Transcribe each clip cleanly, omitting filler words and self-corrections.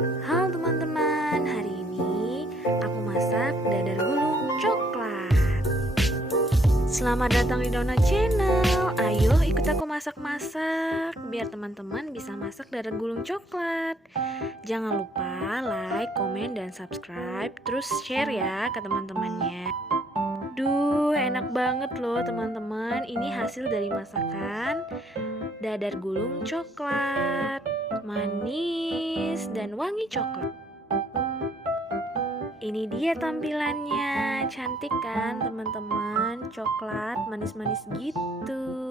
Halo teman-teman, hari ini aku masak dadar gulung coklat. Selamat datang di Dona Channel. Ayo ikut aku masak-masak biar teman-teman bisa masak dadar gulung coklat. Jangan lupa like, komen, dan subscribe. Terus share ya ke teman-temannya. Duh, enak banget loh teman-teman. Ini hasil dari masakan dadar gulung coklat, manis dan wangi coklat. Ini dia tampilannya, cantik kan teman-teman? Coklat manis-manis gitu.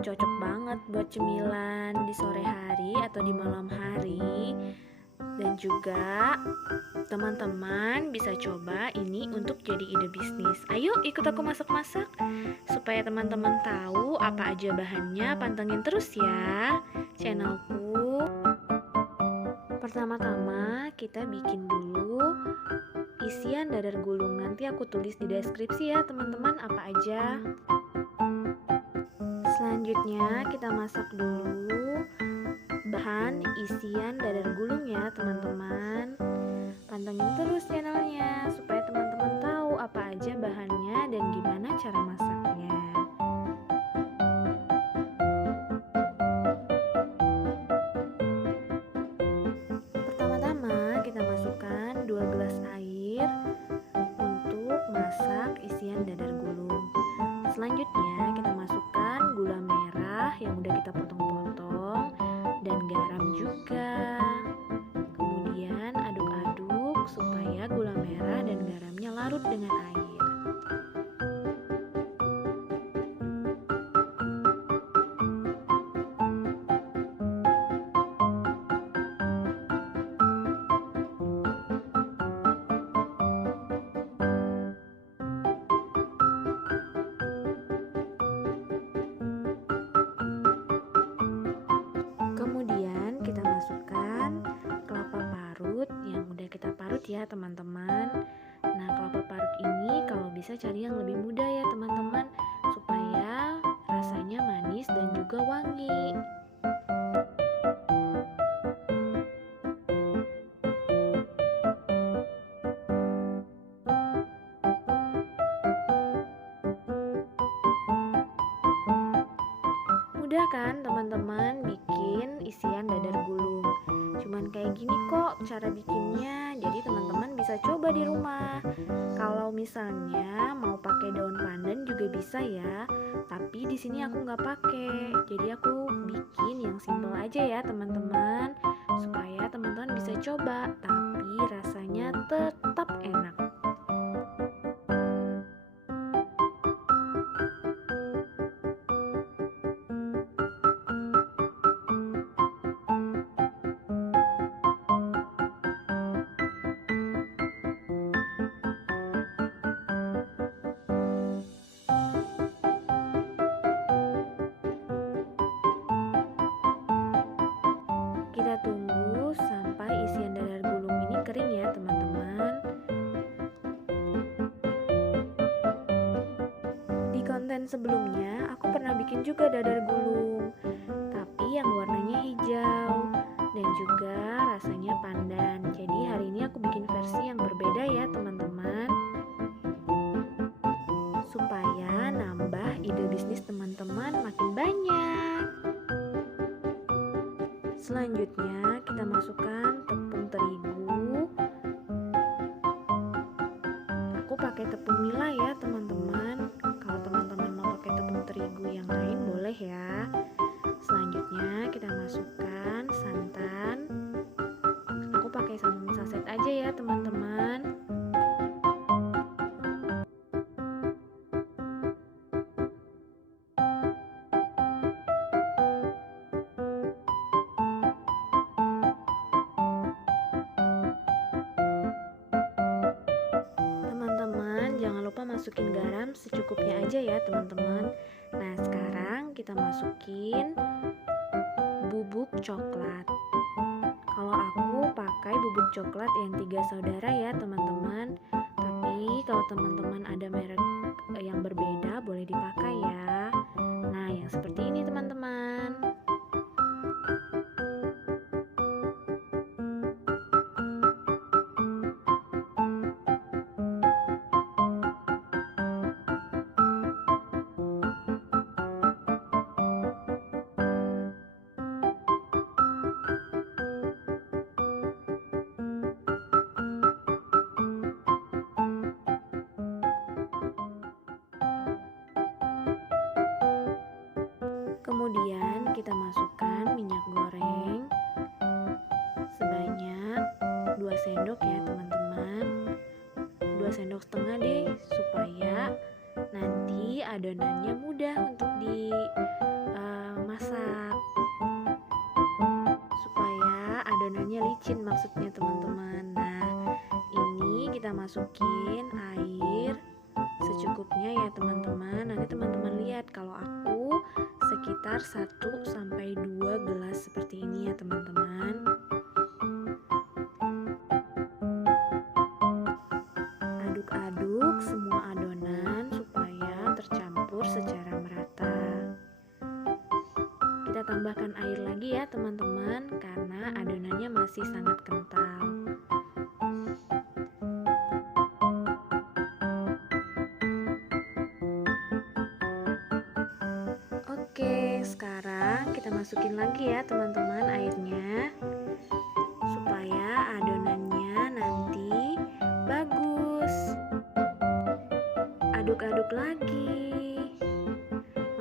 Cocok banget buat cemilan di sore hari atau di malam hari. Dan juga teman-teman bisa coba ini untuk jadi ide bisnis. Ayo ikut aku masak-masak. Supaya teman-teman tahu apa aja bahannya, pantengin terus ya channelku. Pertama-tama kita bikin dulu isian dadar gulung. Nanti aku tulis di deskripsi ya teman-teman apa aja. Selanjutnya kita masak dulu bahan isian dadar gulung ya teman-teman. Pantengin terus channelnya supaya teman-teman tahu apa aja bahannya dan gimana cara masaknya. Pertama-tama kita masukkan 2 gelas air untuk masak isian dadar gulung. Selanjutnya kita masukkan gula merah yang udah kita potong-potong dan garam juga. Kemudian aduk-aduk supaya gula merah dan garamnya larut dengan air. Kemudian kita masukkan kelapa parut yang udah kita parut ya teman-teman. Nah, kelapa parut ini kalau bisa cari yang lebih muda ya teman-teman, supaya rasanya manis dan juga wangi. Mudah kan teman-teman bikin isian dadar gulung? Cuman kayak gini kok cara bikinnya. Jadi teman-teman bisa coba di rumah. Kalau misalnya mau pakai daun pandan juga bisa ya. Tapi di sini aku nggak pakai. Jadi aku bikin yang simple aja ya teman-teman. Supaya teman-teman bisa coba. Tapi rasanya tetap enak. Kita tunggu sampai isian dadar gulung ini kering ya teman-teman. Di konten sebelumnya aku pernah bikin juga dadar gulung, tapi yang warnanya hijau dan juga rasanya pandan. Jadi hari ini aku bikin versi yang berbeda ya teman-teman, supaya nambah ide bisnis teman-teman makin banyak. Selanjutnya kita masukkan tepung terigu. Aku pakai tepung Mila ya teman-teman. Kalau teman-teman mau pakai tepung terigu yang lain boleh ya. Selanjutnya kita masukkan santan. Aku pakai santan saset aja ya teman-teman. Teman-teman, jangan lupa masukin garam secukupnya aja ya teman-teman. Nah, sekarang kita masukin bubuk coklat. Kalau aku pakai bubuk coklat yang 3 saudara ya teman-teman. Tapi kalau teman-teman ada merek yang berbeda boleh dipakai ya. Nah, yang seperti ini teman-teman. Kemudian kita masukkan minyak goreng sebanyak 2 sendok ya teman-teman, 2 sendok setengah deh, supaya nanti adonannya mudah untuk dimasak, supaya adonannya licin maksudnya teman-teman. Nah, ini kita masukin air secukupnya ya teman-teman. Nanti teman-teman lihat, kalau aku sekitar 1-2 gelas seperti ini ya teman-teman. Aduk-aduk semua adonan supaya tercampur secara merata. Kita tambahkan air lagi ya teman-teman, karena adonannya masih sangat kental. Oke, sekarang kita masukin lagi ya teman-teman airnya, supaya adonannya nanti bagus. Aduk-aduk lagi.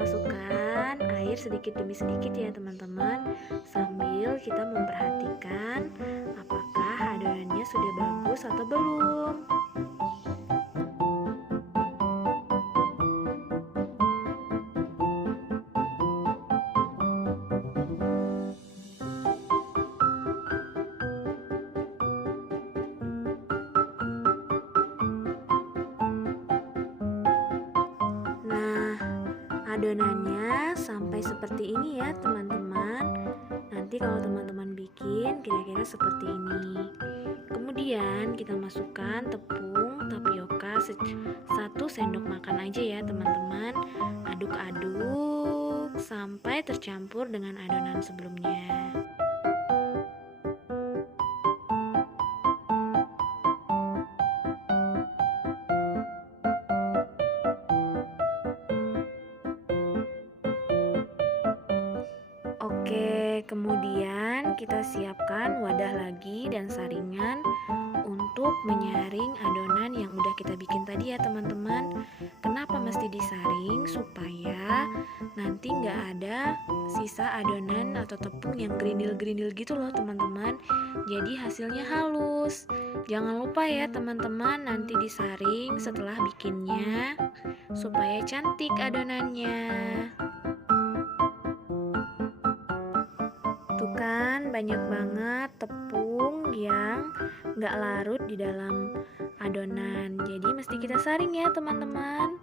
Masukkan air sedikit demi sedikit ya teman-teman, sambil kita memperhatikan apakah adonannya sudah bagus atau belum. Adonannya sampai seperti ini ya teman-teman. Nanti kalau teman-teman bikin kira-kira seperti ini. Kemudian kita masukkan tepung tapioka 1 sendok makan aja ya teman-teman. Aduk-aduk sampai tercampur dengan adonan sebelumnya. Oke, kemudian kita siapkan wadah lagi dan saringan untuk menyaring adonan yang udah kita bikin tadi ya teman-teman. Kenapa mesti disaring? Supaya nanti nggak ada sisa adonan atau tepung yang gerindil-gerindil gitu loh teman-teman. Jadi hasilnya halus. Jangan lupa ya teman-teman, nanti disaring setelah bikinnya supaya cantik adonannya. Kan banyak banget tepung yang nggak larut di dalam adonan, jadi mesti kita saring ya teman-teman.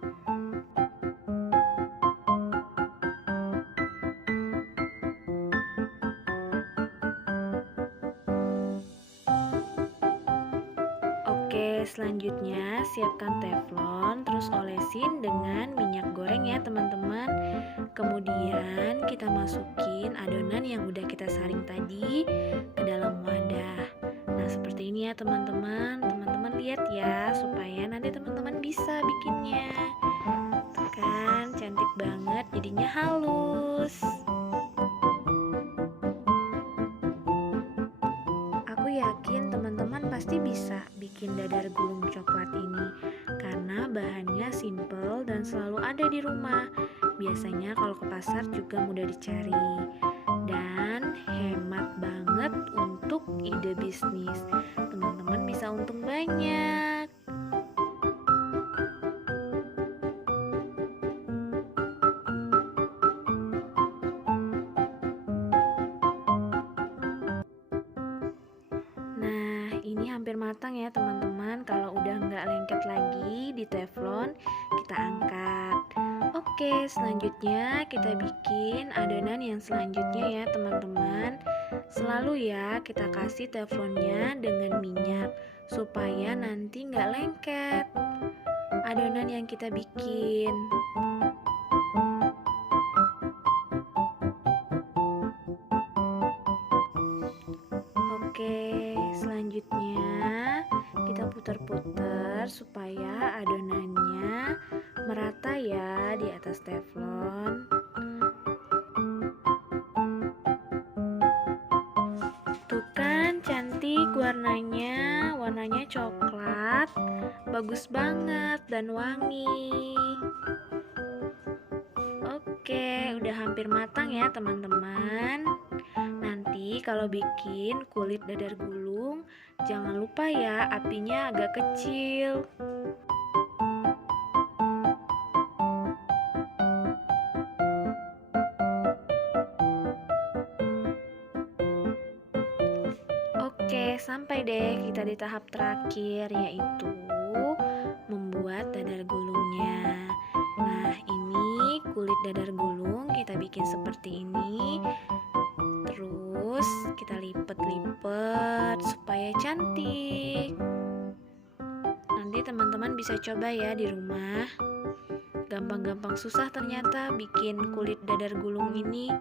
Oke, selanjutnya siapkan teflon, terus olesin dengan minyak goreng ya teman-teman. Kemudian kita masukin adonan yang udah kita saring tadi ke dalam wadah. Nah, seperti ini ya teman-teman. Teman-teman lihat ya, supaya nanti teman-teman bisa bikinnya. Tuh kan, cantik banget, jadinya halus. Aku yakin teman-teman pasti bisa bikin dadar gulung coklat ini, karena bahannya simple dan selalu ada di rumah. Biasanya kalau ke pasar juga mudah dicari, dan hemat banget untuk ide bisnis. Teman-teman bisa untung banyak. Nah, ini hampir matang ya teman-teman. Kalau udah nggak lengket lagi di teflon, kita angkat. Oke, selanjutnya kita bikin adonan yang selanjutnya ya teman-teman. Selalu ya kita kasih teflonnya dengan minyak, supaya nanti nggak lengket adonan yang kita bikin. Oke, selanjutnya kita putar-putar supaya adonannya merata ya di atas teflon. Tuh kan cantik warnanya, warnanya coklat, bagus banget dan wangi. Oke. Oke, udah hampir matang ya teman-teman. Nanti kalau bikin kulit dadar gulung, jangan lupa ya apinya agak kecil. Oke, sampai deh kita di tahap terakhir, yaitu membuat dadar gulungnya. Nah, ini kulit dadar gulung kita bikin seperti ini. Terus kita lipat-lipat supaya cantik. Nanti teman-teman bisa coba ya di rumah. Gampang-gampang susah ternyata bikin kulit dadar gulung ini.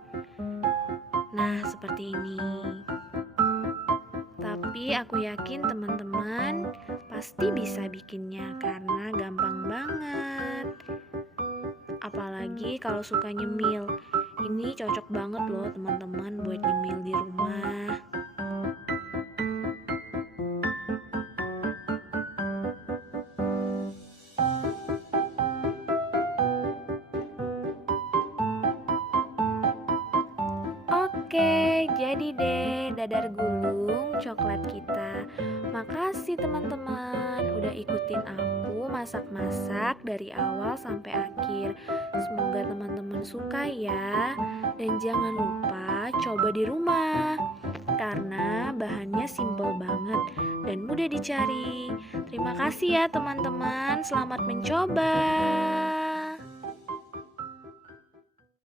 Nah, seperti ini. Tapi aku yakin teman-teman pasti bisa bikinnya karena gampang banget. Apalagi kalau suka nyemil. Ini cocok banget loh teman-teman buat nyemil di rumah. Oke, jadi deh dadar gulung coklat kita. Makasih teman-teman udah ikutin aku masak-masak dari awal sampai akhir. Semoga teman-teman suka ya. Dan jangan lupa coba di rumah. Karena bahannya simple banget dan mudah dicari. Terima kasih ya teman-teman, selamat mencoba.